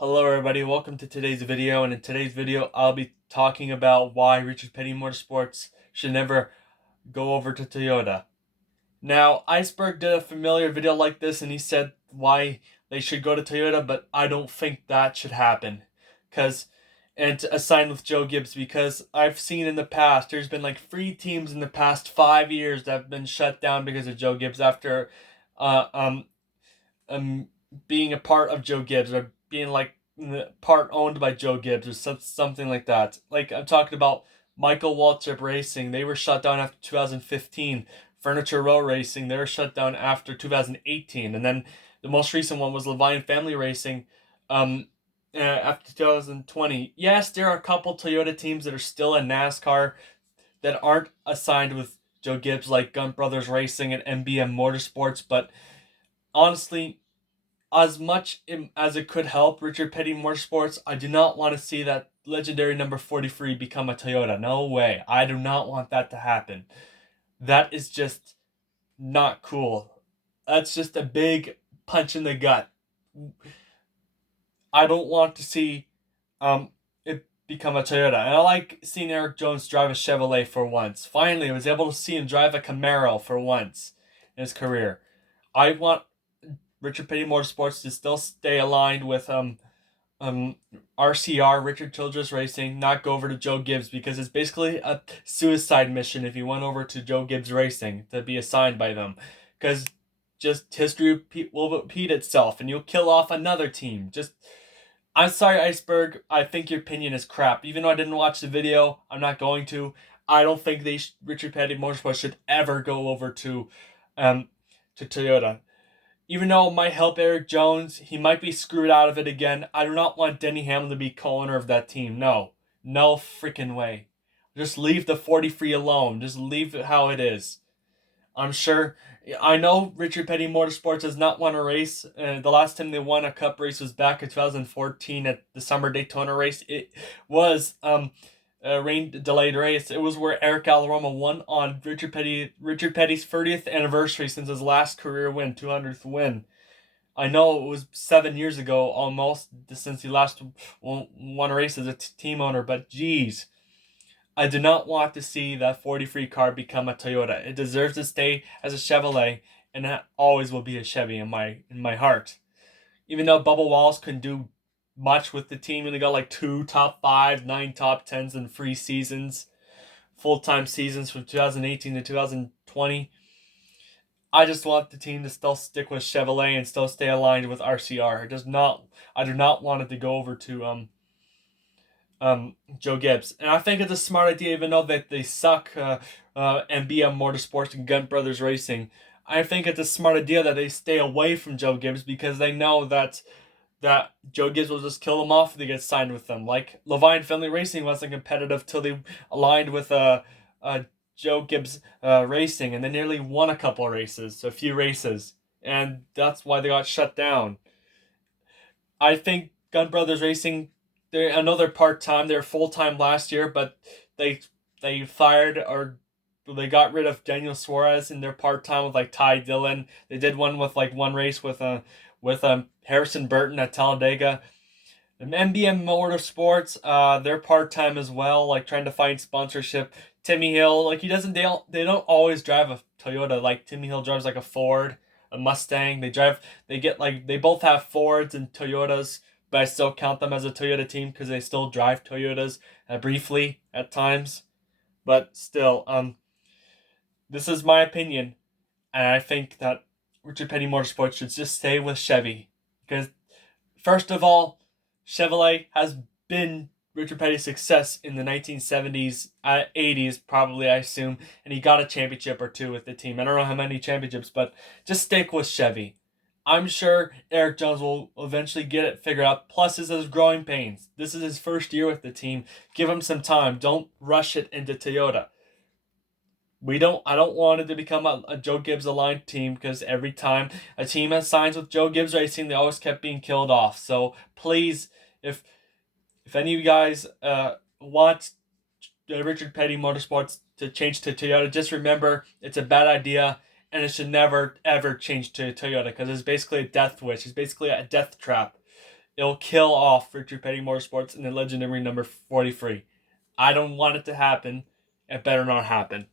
Hello everybody, welcome to today's video, and in today's video I'll be talking about why Richard Petty Motorsports should never go over to Toyota. Now, Iceberg did a familiar video like this and he said why they should go to Toyota, but I don't think that should happen. And to assign with Joe Gibbs, because I've seen in the past, there's been like 3 teams in the past 5 years that have been shut down because of Joe Gibbs after uh, um, um, being a part of Joe Gibbs, or being like part owned by Joe Gibbs, or something like that. Like I'm talking about Michael Waltrip Racing. They were shut down after 2015. Furniture Row Racing, they were shut down after 2018. And then the most recent one was Levine Family Racing after 2020. Yes, there are a couple Toyota teams that are still in NASCAR that aren't assigned with Joe Gibbs, like Gun Brothers Racing and MBM Motorsports, but honestly, as much as it could help Richard Petty Motorsports, I do not want to see that legendary number 43 become a Toyota. No way. I do not want that to happen. That is just not cool. That's just a big punch in the gut. I don't want to see it become a Toyota. And I like seeing Eric Jones drive a Chevrolet for once. Finally, I was able to see him drive a Camaro for once in his career. I want Richard Petty Motorsports to still stay aligned with RCR, Richard Childress Racing, not go over to Joe Gibbs, because it's basically a suicide mission if you went over to Joe Gibbs Racing to be assigned by them, because just history will repeat itself and you'll kill off another team. Just, I'm sorry, Iceberg, I think your opinion is crap. Even though I didn't watch the video, I'm not going to. I don't think Richard Petty Motorsports should ever go over to Toyota. Even though it might help Eric Jones, he might be screwed out of it again. I do not want Denny Hamlin to be co-owner of that team. No. No freaking way. Just leave the 43 alone. Just leave it how it is. I'm sure. I know Richard Petty Motorsports has not won a race. The last time they won a cup race was back in 2014 at the Summer Daytona race. It was a rain delayed race. It was where Eric Alderoma won on Richard Petty's 30th anniversary since his last career win, 200th win. I know it was 7 years ago almost since he last won a race as a team owner, but geez, I do not want to see that 43 car become a Toyota. It deserves to stay as a Chevrolet, and that always will be a Chevy in my heart. Even though Bubba Wallace couldn't do much with the team, and they got like 2 top 5, 9 top 10s, and 3 seasons, full-time seasons from 2018 to 2020. I just want the team to still stick with Chevrolet and still stay aligned with RCR. I do not want it to go over to Joe Gibbs. And I think it's a smart idea, even though that they suck, MBM Motorsports and Gun Brothers Racing. I think it's a smart idea that they stay away from Joe Gibbs, because they know that Joe Gibbs will just kill them off if they get signed with them. Like Levine Family Racing wasn't competitive till they aligned with Joe Gibbs Racing, and they nearly won a few races, and that's why they got shut down. I think Gun Brothers Racing, I know they're part time. They were full time last year, but they fired, or they got rid of Daniel Suarez, and they're part time with like Ty Dillon. They did one race with Harrison Burton at Talladega. And MBM Motorsports, they're part time as well, like trying to find sponsorship. Timmy Hill, like they don't always drive a Toyota. Like Timmy Hill drives like a Ford, a Mustang. They both have Fords and Toyotas, but I still count them as a Toyota team because they still drive Toyotas briefly at times. But still, this is my opinion, and I think that Richard Petty Motorsports should just stay with Chevy, because first of all, Chevrolet has been Richard Petty's success in the 1970s, 80s, probably, I assume, and he got a championship or two with the team. I don't know how many championships, but just stick with Chevy. I'm sure Eric Jones will eventually get it figured out. Plus, this is growing pains. This is his first year with the team. Give him some time. Don't rush it into Toyota. I don't want it to become a Joe Gibbs aligned team, because every time a team has signs with Joe Gibbs Racing, they always kept being killed off. So please, if any of you guys want Richard Petty Motorsports to change to Toyota, just remember it's a bad idea, and it should never ever change to Toyota, because it's basically a death wish. It's basically a death trap. it'll kill off Richard Petty Motorsports in the legendary number 43. I don't want it to happen. It better not happen.